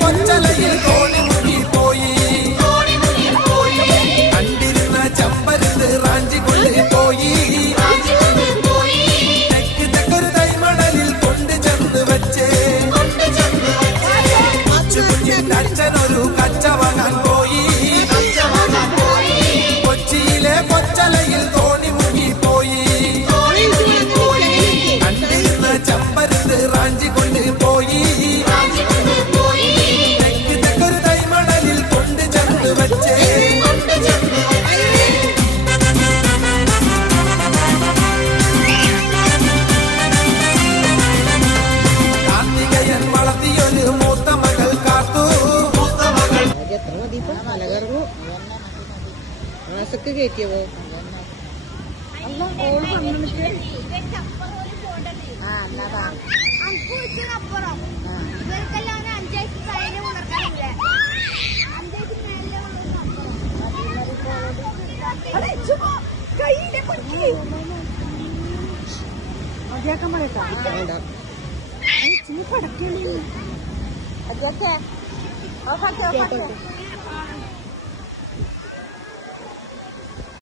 കൊച്ചലയിൽ തോണി മുങ്ങിപ്പോയി കണ്ടിരുന്ന ചമ്പരത്ത് റാഞ്ചി കൊണ്ടുപോയി തെക്ക് തെക്കൊരു തൈമണലിൽ കൊണ്ട് ചെന്ന് വെച്ച് അച്ഛനൊരു കച്ച വാങ്ങാൻ പോയി കൊച്ചിയിലെ കൊച്ചലയിൽ തോണി മുങ്ങിപ്പോയി കണ്ടിരുന്ന ചമ്പരത്ത് റാഞ്ചി കൊണ്ടുപോയി തെക്ക് തെക്കൊരു തൈമണലിൽ കൊണ്ട് ചെന്ന് വെച്ച് കാർത്തികയൻ വളർത്തിയൊരു മൂത്ത മകൾ കാത്തു മാസക്ക് കയറ്റിയവോ മതിയാക്കാൻ പറയട്ടോ